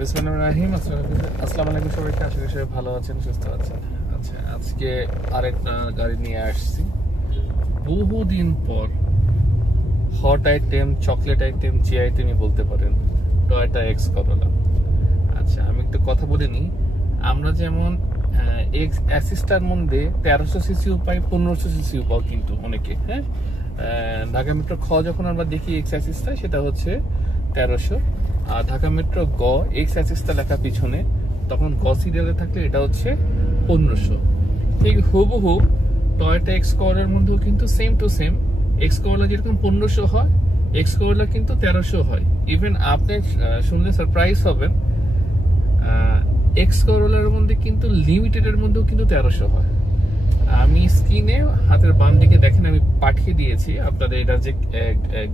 বিসমিল্লাহির আসসালামু আলাইকুম সবাইকে, আশা করি সবাই ভালো আছেন, সুস্থ আছেন। আচ্ছা, আজকে আরেকটা গাড়ি নিয়ে আসছি বহুদিন পর। হট আইটেম, চকলেট আইটেম, যে আইটেমই বলতে পারেন, টয়োটা এক্স করোলা। আচ্ছা, আমি একটু কথা বলে নিই। আমরা যেমন এক্স অ্যাসিস্টার মধ্যে 1300 সিসিও পাই, 1500 সিসিও পাও কিন্তু অনেকে। হ্যাঁ, ঢাকা মেট্রো খ যখন আমরা দেখি এক্স অ্যাসিস্টার, সেটা হচ্ছে 1300। আর ঢাকা মেট্রো গ এক্স অ্যাসিস্টার লেখা পিছনে, তখন গ সিরিয়ালে থাকলে এটা হচ্ছে 1500। ঠিক হুবহু টয়োটা এক্স করোলার মধ্যেও কিন্তু same to same X Corolla যেরকম 1500 হয়, এক্স করোলা কিন্তু 1300 হয়। ইভেন আপনি শুনলে সারপ্রাইজ হবেন, এক্স করোলার মধ্যে কিন্তু লিমিটেডের মধ্যেও কিন্তু 1300 হয়। আমি স্ক্রিনে হাতের বাম দিকে দেখেন, আমি পাঠিয়ে দিয়েছি আপনাদের। এটা যে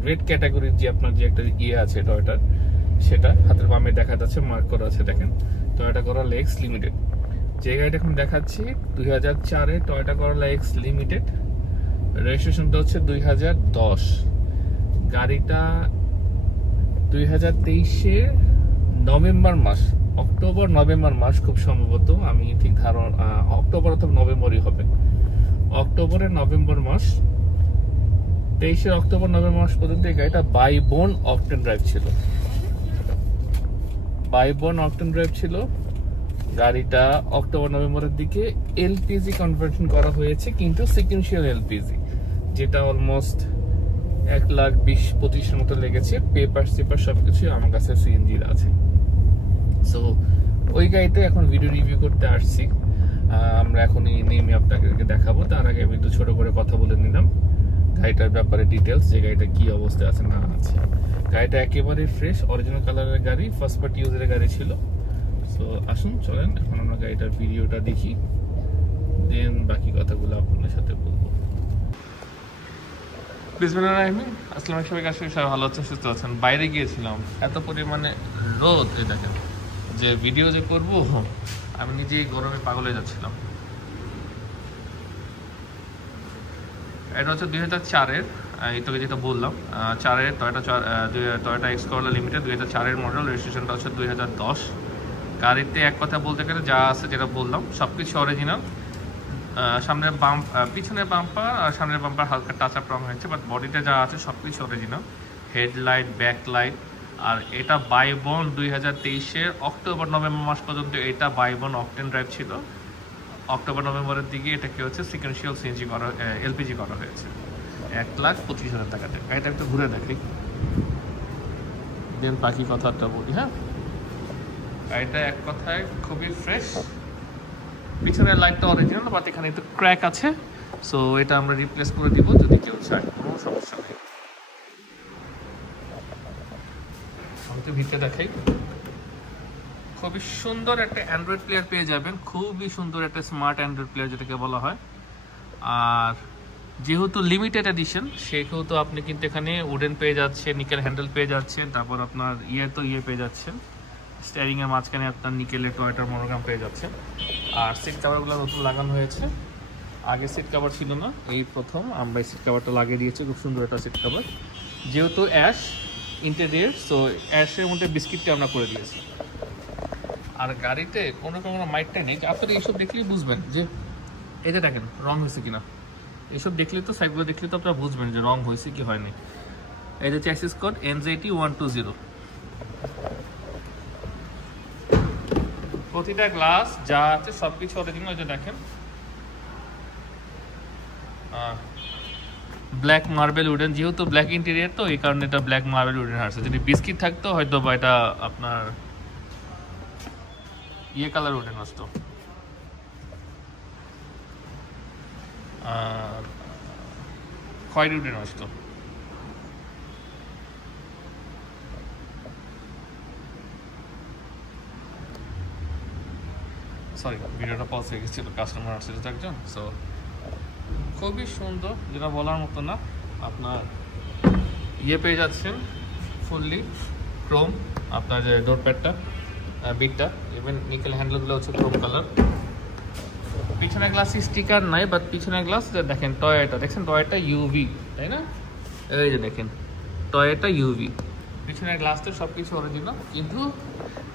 গ্রেড ক্যাটাগরির যে আপনার যে একটা ইয়ে আছে টয়োটার, সেটা হাতের বামে দেখা যাচ্ছে, মার্ক করা আছে দেখেন, টয়োটা করোলা এক্স লিমিটেড। যে গাড়িটা এখন দেখাচ্ছি 2004 এ টয়োটা করোলা এক্স লিমিটেড, রেজিস্ট্রেশনটা হচ্ছে 2010। গাড়িটা 2023-এর নভেম্বর মাস, অক্টোবর নভেম্বর মাস খুব সম্ভবত, আমি ঠিক ধারণা অক্টোবর অথবা নভেম্বরই হবে। অক্টোবরের নভেম্বর মাস, 23-এর অক্টোবর নভেম্বর মাস পর্যন্ত এই গাড়িটা বাই বোন অকটেন ড্রাইভ ছিল। বাই বোন অকটেন ড্রাইভ ছিল গাড়িটা। অক্টোবর নভেম্বরের দিকে এলপিজি কনভার্সন করা হয়েছে, কিন্তু সিকুয়েন্সিয়াল এলপিজি, যেটা অলমোস্ট 1,20,25 মতো লেগেছে। পেপার সেপার সবকিছু আমার কাছে সিএনজির আছে। সো ওই গাড়িতে এখন ভিডিও রিভিউ করতে আসছি। আমরা এখনই নেমে আপনাদেরকে দেখাবো। তার আগে আমি একটু ছোট করে কথা বলে নিলাম গাড়িটার ব্যাপারে, ডিটেলস, যে গাড়িটা কি অবস্থায় আছে না আছে। গাড়িটা একেবারে ফ্রেশ, অরিজিনাল কালারের গাড়ি, ফার্স্ট পার্টি ইউজের গাড়ি ছিল। সো আসুন, চলেন এখন আমরা গাড়িটার ভিডিওটা দেখি, দেন বাকি কথাগুলো আপনাদের সাথে বলবো। বিসমিল্লাহির আসসালামু আলাইকুম সবাইকে, আশা করি সবাই ভালো আছেন, সুস্থ আছেন। বাইরে গিয়েছিলাম, এত পরিমাণে রোদ, এই দেখেন, যে ভিডিও যে করব আমি নিজেই গরমে পাগল হয়ে যাচ্ছিলাম। এটা হচ্ছে 2004-এর, এই তোকে যেটা বললাম, 4-এর টয়োটা এক্স করোলা লিমিটেড, 2004-এর মডেল, রেজিস্ট্রেশনটা হচ্ছে 2010। গাড়িতে এক কথা বলতে গেলে যা আছে যেটা বললাম সবকিছু অরিজিনাল। সামনের পিছনের বাম্পার আর সামনের বাম্পার হালকা টাচ আপ রং হয়েছে, বাট বডিতে যা আছে সবকিছু অরিজিনাল। Headlight, backlight. আর এটা বাই বোন 2023-এর অক্টোবর নভেম্বর মাস পর্যন্ত এটা বাই বোন অকটেন ড্রাইভ ছিল। অক্টোবর নভেম্বরের দিকে এটাকে হচ্ছে সিকুয়েন্সিয়াল সিএনজি করা, এলপিজি করা হয়েছে 1,25,000 টাকাতে। গাড়িটা একটু ঘুরে দেখি, দেন বাকি কথাটা বলি। হ্যাঁ, গাড়িটা এক কথায় খুবই ফ্রেশ। পিছনের লাইটটা অরিজিনাল, বাট এখানে একটু ক্র্যাক আছে, সো এটা আমরা রিপ্লেস করে দিব যদি কেউ চায়, কোনো সমস্যা নেই। আমি তো ভিতরে দেখাই, খুবই সুন্দর একটা অ্যান্ড্রয়েড প্লেয়ার পেয়ে যাবেন, খুবই সুন্দর একটা স্মার্ট অ্যান্ড্রয়েড প্লেয়ার যেটাকে বলা হয়। আর যেহেতু লিমিটেড এডিশন, সেহেতু আপনি কিন্তু এখানে উডেন পেয়ে যাচ্ছেন, নিকেল হ্যান্ডেল পেয়ে যাচ্ছেন, তারপর আপনার ইয়ে পেয়ে যাচ্ছেন, স্টিয়ারিং এর মাঝখানে আপনার নিকেলের টয়োটার মনোগ্রাম পেয়ে যাচ্ছেন। আর সিট কাভারগুলো নতুন লাগানো হয়েছে, আগে সিট কাভার ছিল না, এই প্রথম আমরা এই সিট কাভারটা লাগিয়ে দিয়েছি। খুব সুন্দর একটা সিট কাভার, যেহেতু অ্যাশ ইন্টেরিয়র, সো অ্যাশের মধ্যে বিস্কিটটা আমরা করে দিয়েছি। আর গাড়িতে কোনো মাইটটা নেই, আপনারা এইসব দেখলেই বুঝবেন যে এই যে দেখেন রং হয়েছে কিনা। এইসব দেখলে তো, সাইডগুলো দেখলে তো আপনারা বুঝবেন যে রং হয়েছে কি হয়নি। এই যে চ্যাসিস কোড NZ120। প্রতিটা গ্লাস যা আছে সবকিছু অরিজিনাল। যে দেখেন ব্ল্যাক মার্বেল উডেন, যেহেতু ব্ল্যাক ইন্টেরিয়র তো এই কারণে এটা ব্ল্যাক মার্বেল উডেন আসছে। যদি বিস্কিট থাকতো হয়তো বা এটা আপনার ইয়ে কালার উডেন আসতো, খয়েরি উডেন আসতো। সরি, ভিডিওটা পজ হয়ে গেছিল, কাস্টমার আসছে একজন। সো খুবই সুন্দর, যেটা বলার মতো না। আপনার ইয়ে পেয়ে যাচ্ছেন ফুললি ক্রোম, আপনার যে ডোর প্যাডটা, বিটটা, ইভেন নিকেল হ্যান্ডেলগুলো হচ্ছে ক্রোম কালার। পিছনে গ্লাসে স্টিকার নাই, বাট পিছনে গ্লাস দেখেন টয়োটা, দেখছেন টয়োটা ইউভি, তাই না? এই যে দেখেন টয়োটা ইউভি, পিছনের গ্লাস তো সবকিছু অরিজিনাল, কিন্তু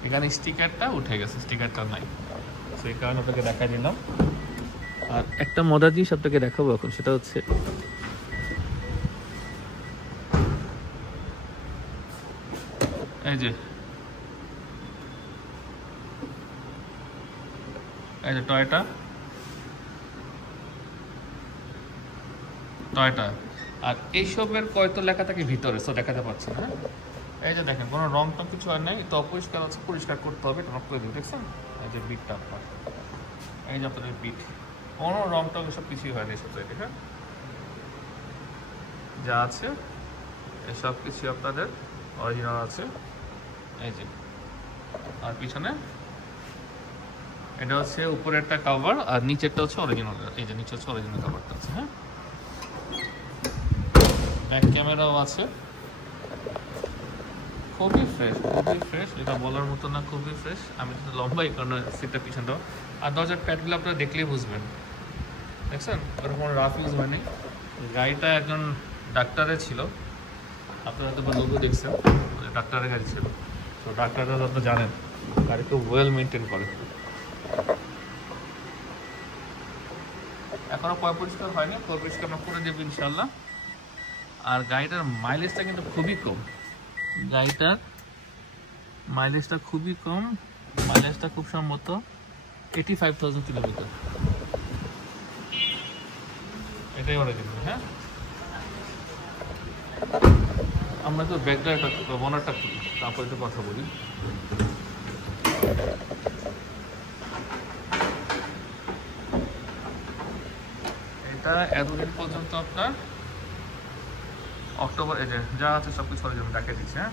এখানে স্টিকারটা উঠে গেছে, স্টিকারটা নাই, সেই কারণে আপনাকে দেখা দিলাম। আর একটা মজার জিনিস আপনাকে দেখাবো এখন, সেটা হচ্ছে এই যে টয়টা আর এইসবের কয়তো লেখা থাকে ভিতরে, সো দেখাতে পারছি না। এই যে দেখেন কোনো রং টং কিছু আর নাই, তো অপরিষ্কার আছে, পরিষ্কার করতে হবে, এটা করে দেবো, দেখছেন? এই যে বিটটা আপনার, এই যে আপনাদের বিট, কোনো রং টং এসব কিছুই হয়নি এসব সাইডে। হ্যাঁ, যা আছে এসব কিছু আপনাদের অরিজিনাল আছে। এই যে আর পিছনে এটা হচ্ছে উপরে একটা কভার, আর নিচেরটা হচ্ছে অরিজিনাল, এই যে নিচে হচ্ছে অরিজিনাল কভারটা আছে। হ্যাঁ, ব্যাক ক্যামেরাও আছে, খুবই ফ্রেশ, এটা বলার মতো না, খুবই ফ্রেশ। আমি তো লম্বাই কারণ সিটটা পিছনটাও, আর দরজার প্যাডগুলো আপনারা দেখলেই বুঝবেন, দেখছেন ওরকম কোনো রাফ ইউজ হয়নি। গাড়িটা একজন ডাক্তারের ছিল, আপনারা হয়তো লোগো দেখছেন, ডাক্তারের গাড়ি ছিল, তো ডাক্তাররা যত জানেন গাড়ি খুব ওয়েল মেনটেন করে। এখনো পরিষ্কার হয়নি, পরিষ্কার আমরা করে দেবো ইনশাল্লাহ। আর গাড়িটার মাইলেজটা কিন্তু খুবই কম, গাড়িটার মাইলেজটা খুবই কম, মাইলেজটা খুব সম্ভবত 85,000 কিলোমিটার, এটাই অরিজিনাল। হ্যাঁ, আমরা তো ব্যাকড্রাইভটা ওনারটা খুলি, তারপরে তো কথা বলি। এটা এতদিন পর্যন্ত আপনার অক্টোবর, এই যে যা আছে সব কিছু অরিজিনাল দেখিয়ে দিচ্ছে। হ্যাঁ,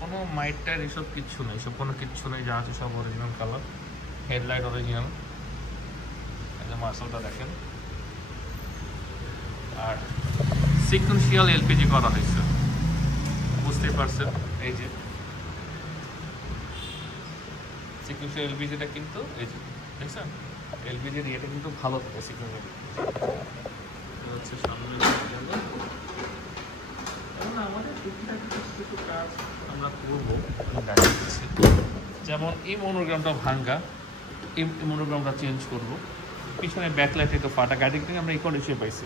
কোনো মাইটার এসব কিচ্ছু নেই, এসব কোনো কিচ্ছু নেই, যা আছে সব অরিজিনাল কালার, হেডলাইট অরিজিনাল, এই যে মার্শালটা দেখেন। আর সিকুয়েন্সিয়াল এলপিজি করা হয়েছে, বুঝতেই পারছেন, এই যে সিকুয়েন্সিয়াল এলপিজিটা কিন্তু এই যে দেখছেন, এলপিজির ইয়েটা কিন্তু ভালো থাকে সিকুয়েন্সিয়াল। হচ্ছে সামনে গেল, এখন আমাদের টুকটাক কিছু কাজ আমরা করবো, দেখিয়ে দিচ্ছি। যেমন এই মনোগ্রামটা ভাঙ্গা, এই মনোগ্রামটা চেঞ্জ করবো, পিছনে ব্যাকলাইট একটু ফাটা, গাড়ি থেকে আমরা এই কন্ডিশনে পাইছি।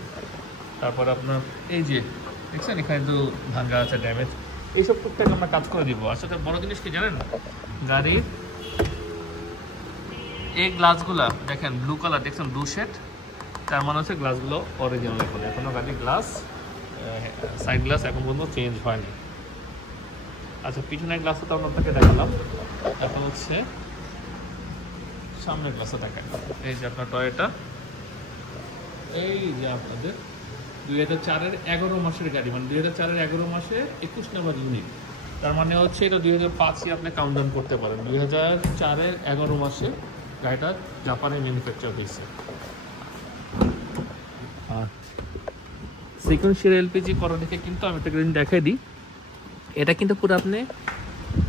তারপর আপনার এই যে দেখছেন এখানে তো ভাঙ্গা আছে, ড্যামেজ, এইসব টুকটাক আমরা কাজ করে দিব। আসলে বড় জিনিস কি জানেন, গাড়ির এই গ্লাসগুলা দেখেন ব্লু কালার, দেখছেন ব্লু শেড, তার মানে হচ্ছে গ্লাসগুলো অরিজিনাল। এখনো গাড়ির গ্লাস, সাইড গ্লাস এখন পর্যন্ত চেঞ্জ হয়নি। আচ্ছা, পিছনের গ্লাসটা তো আপনাকে দেখালাম, এখন হচ্ছে সামনের গ্লাসটা দেখায়। এই যে আপনার টয়োটা, এই যে আপনাদের 2004-এর 11 মাসের গাড়ি, মানে 2004-এর 11 মাসে 21 নম্বর ইউনিট, তার মানে হচ্ছে এটা 2005-ই আপনি কাউন্টডাউন করতে পারেন। 2004-এর 11 মাসে গাড়িটা জাপানে ম্যানুফ্যাকচার হয়েছে। আর সিকুয়েন্সিয়াল এলপিজি করা দেখে কিন্তু আমি একটা জিনিস দেখাই দিই, এটা কিন্তু পুরো আপনি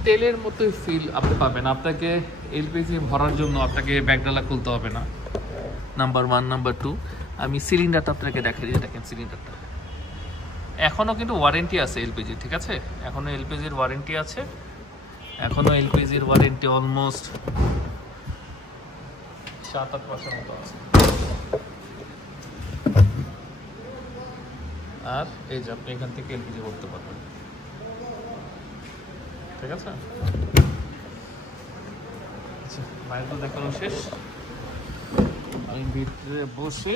তেলের মতোই ফিল আপনি পাবেন। আপনাকে এলপিজি ভরার জন্য আপনাকে ব্যাগডালা খুলতে হবে না, নাম্বার 1। নাম্বার 2, আমি সিলিন্ডারটা আপনাকে দেখাই দিই, দেখেন সিলিন্ডারটা এখনও কিন্তু ওয়ারেন্টি আছে এলপিজি, ঠিক আছে, এখনও এলপিজির ওয়ারেন্টি আছে, এখনও এলপিজির ওয়ারেন্টি অলমোস্ট 7-8 মাসের মতো আছে। আর এই যে আপনি এখান থেকে এলপিজি করতে পারবেন, ঠিক আছে। আচ্ছা, বাইরে দেখানো শেষ, আমি ভিতরে বসে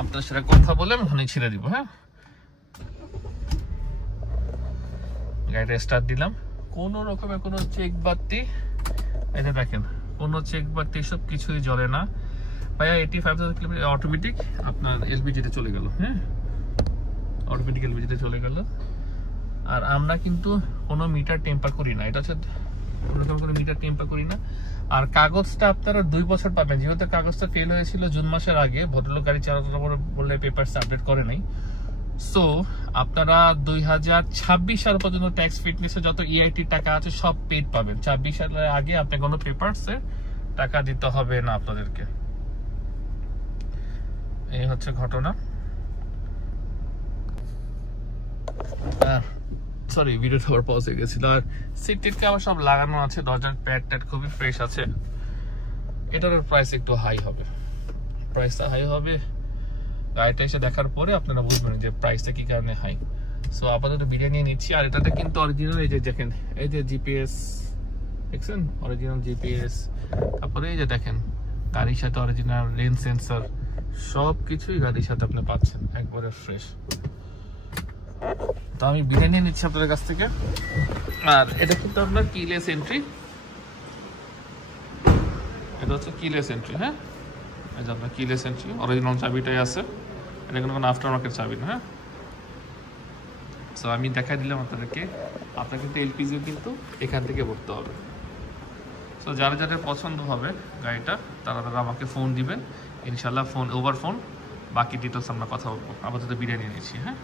আপনার সাথে কথা বলে আমি ওখানে ছেড়ে দিব। হ্যাঁ, গাড়িটা স্টার্ট দিলাম, কোনো রকমের কোনো চেক বাতি, এটা দেখেন কোনো চেক বাতি সব কিছুই জ্বলে না ভাইয়া। 85,000 কিলোমিটার অটোমেটিক আপনার এলপিজিতে চলে গেল। হ্যাঁ, অটোমেটিক এলপিজিতে চলে গেল। আর আমরা কিন্তু কোনো মিটার টেম্পার করি না, এটা হচ্ছে কোনো মিটার টেম্পার করি না। আর কাগজটা আপনারা 2 বছর পাবেন, যেহেতু কাগজটা ফেল হয়েছিল জুন মাসের আগে, ভদ্রলোক গাড়ি চালানোর পরে বললে পেপারস আপডেট করে নাই। সো আপনারা 2026 সাল পর্যন্ত ট্যাক্স ফিটনেসে যত ইআইটি টাকা আছে সব পেড পাবেন। 26 সালের আগে আপনি কোনো পেপারসে টাকা দিতে হবে না আপনাদেরকে। এই হচ্ছে ঘটনা। সরি ভিডিওটা আবার পজ হয়ে গেছিল। আর সিট টিটকে আবার সব লাগানো আছে, দরজার প্যাড ট্যাড খুবই ফ্রেশ আছে। এটার প্রাইস একটু হাই হবে, প্রাইসটা হাই হবে গাড়িটা এসে দেখার পরে আপনারা বুঝবেন যে প্রাইসটা কি কারণে হাই। সো আপাতত বিরিয়ানি নিয়ে নিচ্ছি। আর এটাতে কিন্তু অরিজিনাল, এই যে দেখেন এই যে জিপিএস দেখছেন, অরিজিনাল জিপিএস, তারপরে এই যে দেখেন গাড়ির সাথে অরিজিনাল রেন সেন্সর, সব কিছুই গাড়ির সাথে আপনি পাচ্ছেন, একবারে ফ্রেশ। তো আমি বিরিয়ানি নিচ্ছি আপনাদের কাছ থেকে। আর এটা কিন্তু আপনার কিলেস এন্ট্রি, এটা হচ্ছে কিলেস এন্ট্রি। হ্যাঁ, এই যে আপনার কিলেস এন্ট্রি, অরিজিনাল চাবিটাই আছে, এটা কোনো আফটার মার্কেট চাবি না। হ্যাঁ, সো আমি দেখাই দিলাম আপনাদেরকে। আপনার কিন্তু এলপিজিও কিন্তু এখান থেকে ভরতে হবে। সো যারা যাদের পছন্দ হবে গাড়িটা তারা আমাকে ফোন দিবেন, ইনশাল্লাহ ফোন ওভার ফোন বাকি ডিটেলস আমরা কথা বলবো। আপাতত বিরিয়ানি নিচ্ছি। হ্যাঁ।